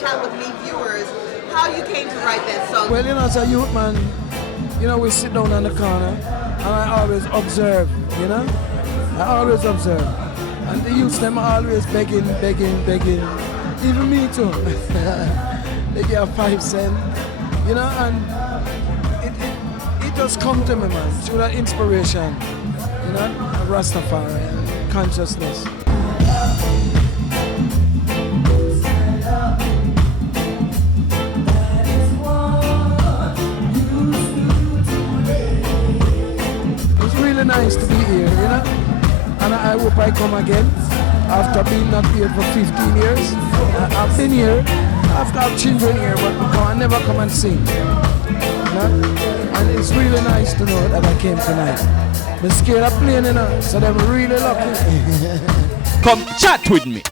Chat With Me viewers how you came to write that song. Well, as a youth man, we sit down on the corner and I always observe, I always observe. And the youths, them are always begging. Even me too. They get 5 cents, and it just come to me, man, through that inspiration, Rastafari and consciousness. It's really nice to be here, and I hope I come again after being not here for 15 years. I've been here, I've got children here, but I never come and sing. And it's really nice to know that I came tonight. I'm scared of playing, so I'm really lucky. Come chat with me.